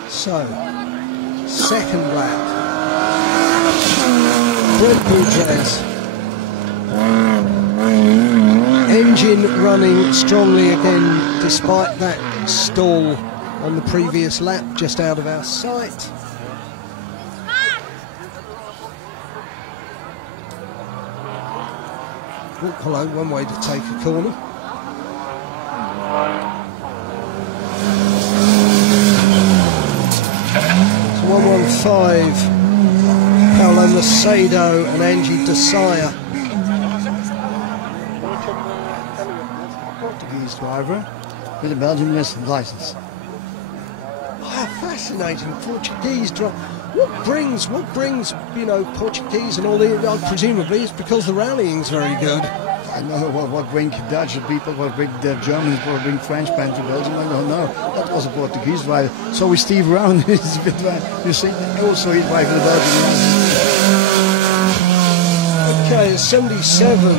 So, second lap. Brent Boudreaux. Engine running strongly again, despite that stall on the previous lap, just out of our sight. Oh, hello, one way to take a corner. 115, Paolo Macedo and Angie Desire. Portuguese driver with a Belgian license. Oh, fascinating, Portuguese driver. What brings, you know, Portuguese and all the, presumably it's because the rallying's very good. I don't know what bring Dutch people, what bring the Germans, what bring French fans to Belgium, I don't know. That was a Portuguese driver. So is Steve Brown, is a bit, you see, also he's driving the Belgian. Okay, 77,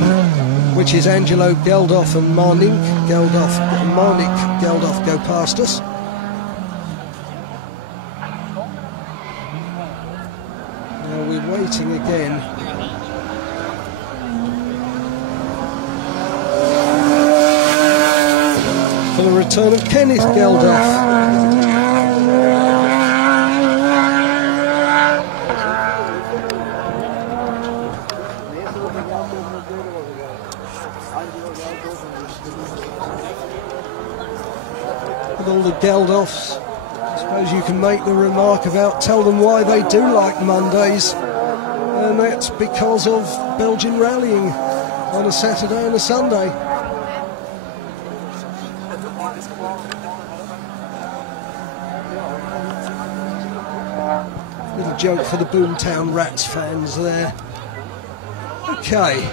which is Angelo Geldof and Marnik Geldof go past us. Now we're waiting again. For the return of Kenneth Geldof. With all the Geldofs, I suppose you can make the remark about tell them why they do like Mondays, and that's because of Belgian rallying on a Saturday and a Sunday. Little joke for the Boomtown Rats fans there. Okay.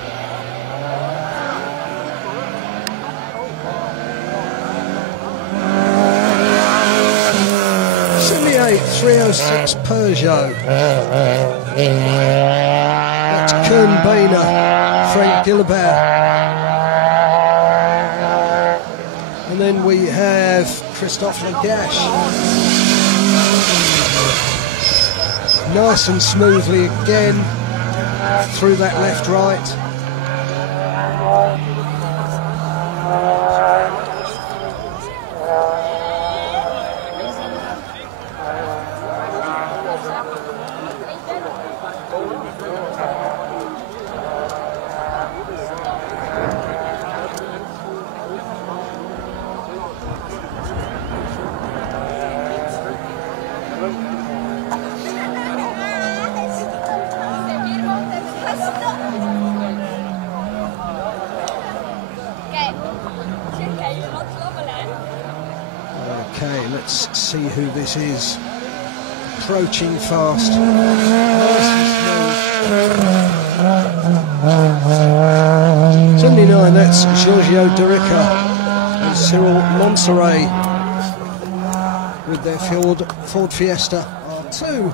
'78 306 Peugeot. That's Kern Boehner, Frank Gillibert. And then we have Christophe Lagache. Nice and smoothly again through that left-right. Okay, let's see who this is. Approaching fast. Nice 79, that's Giorgio Derica and Cyril Monserrat with their Ford Fiesta R2.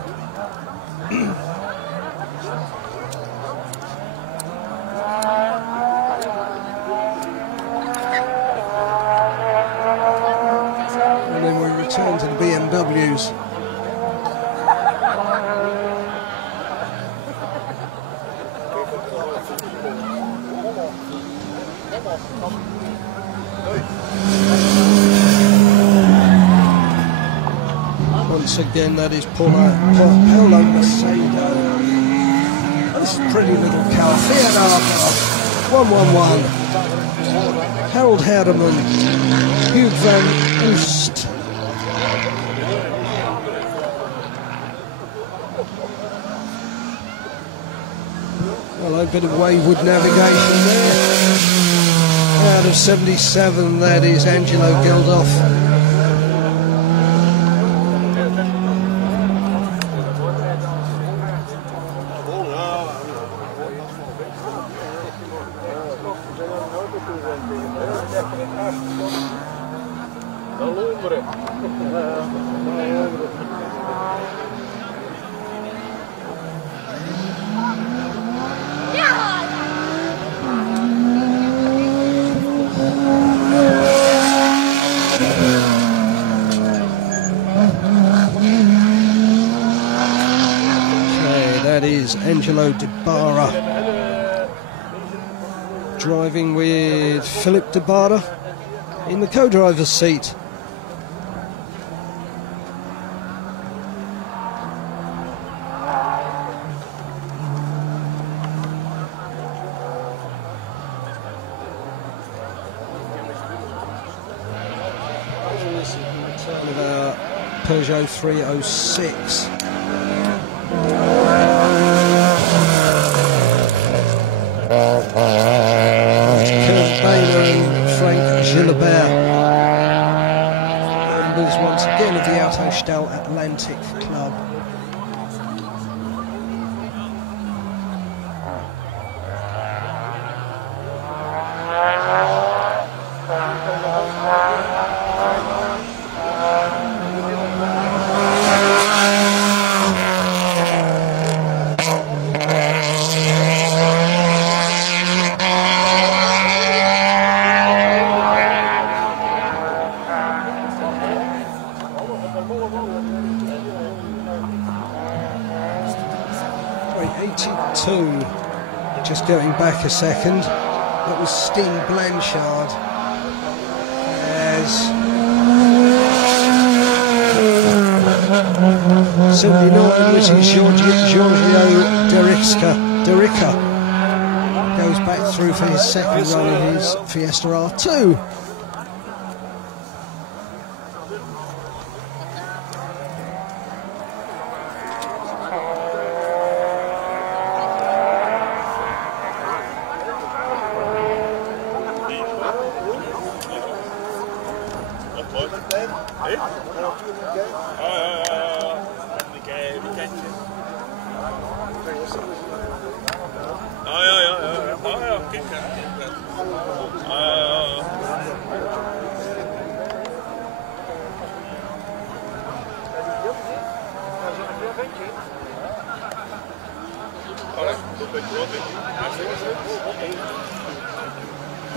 values. Once again, that is Paulo Macedo. This is a pretty little car. Fiat Arca, 111. Harold Hardeman, Hugh van Oost. Well, a bit of wayward navigation there. Out of 77, that is Angelo Geldof. Angelo De Barra driving with Philip De Barra in the co-driver's seat. Return of our Peugeot 306. Gilbert, members once again of the Autostahl Atlantic Club. Just going back a second, that was Steen Blanchard as 79, which is Giorgio Derica goes back through for his second run in his Fiesta R2.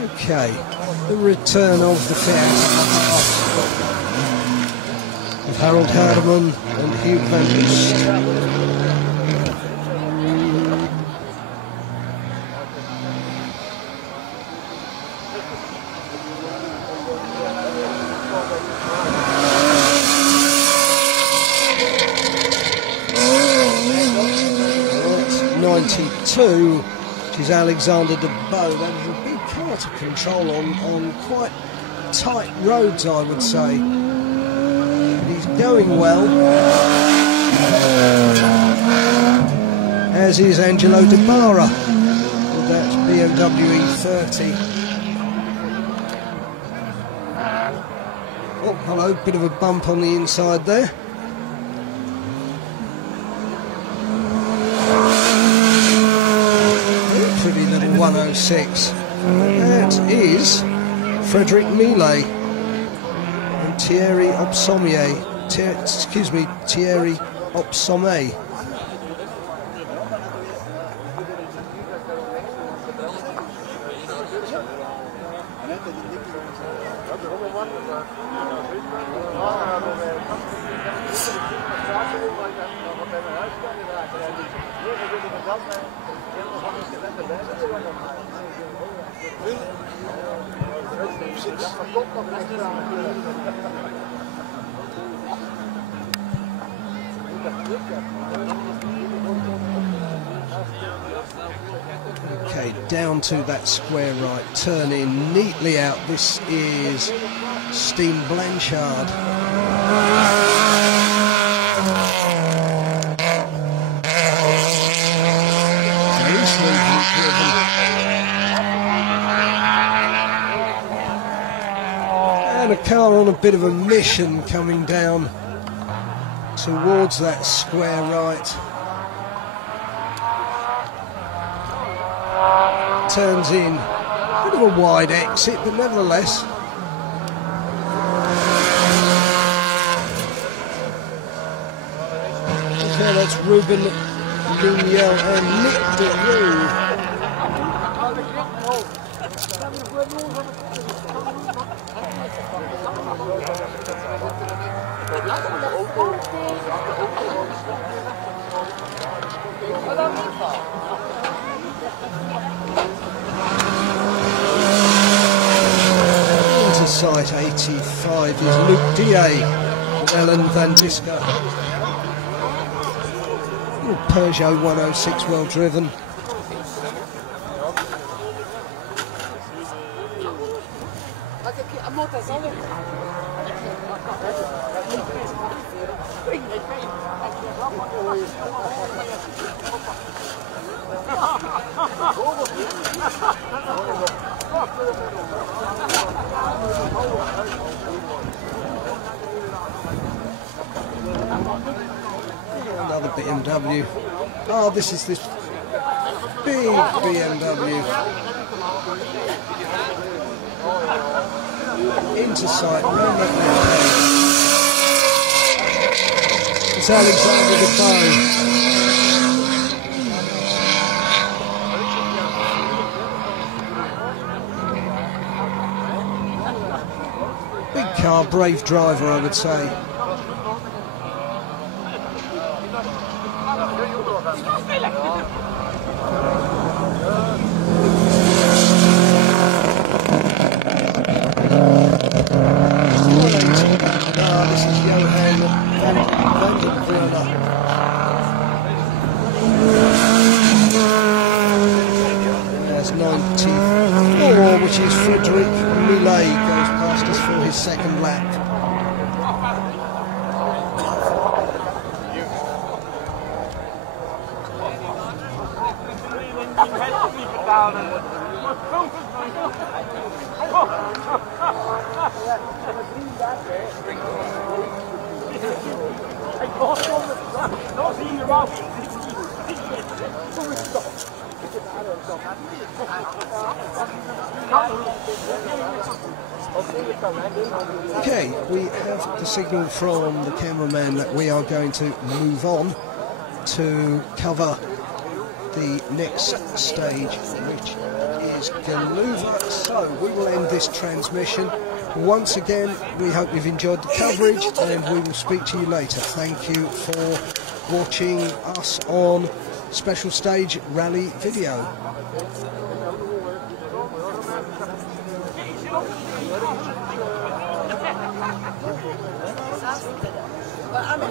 Okay, the return of the Fiat of Harold Hardeman and Hugh van Oost. Which is Alexander De Bow. That is a big car to control on quite tight roads, I would say. But he's going well, as is Angelo De Barra with that BMW E30. Oh, hello, bit of a bump on the inside there. Pretty little 106. That is Frederic Millet and Thierry Opsomier. Thierry Opsomier. Okay, down to that square right, turn in neatly out. This is Steam Blanchard. Very smoothly driven. And a car on a bit of a mission coming down towards that square right. Turns in, a bit of a wide exit, but nevertheless. Okay, that's Ruben Luniel and Nick DeRue. Site 85 is Luke D.A. with Ellen Van Disker. Peugeot 106, well driven. Another BMW. Oh, this is this big BMW. Into sight, round that left. It's Alexander Defoe. Big car, brave driver, I would say. This is Johan van der Brunner. There's 94, which is Frederic Millet, goes past us for his second lap. Okay, we have the signal from the cameraman that we are going to move on to cover the next stage, which is Galuva. So we will end this transmission. Once again, we hope you've enjoyed the coverage, and we will speak to you later. Thank you for watching us on Special Stage Rally Video. But I'm in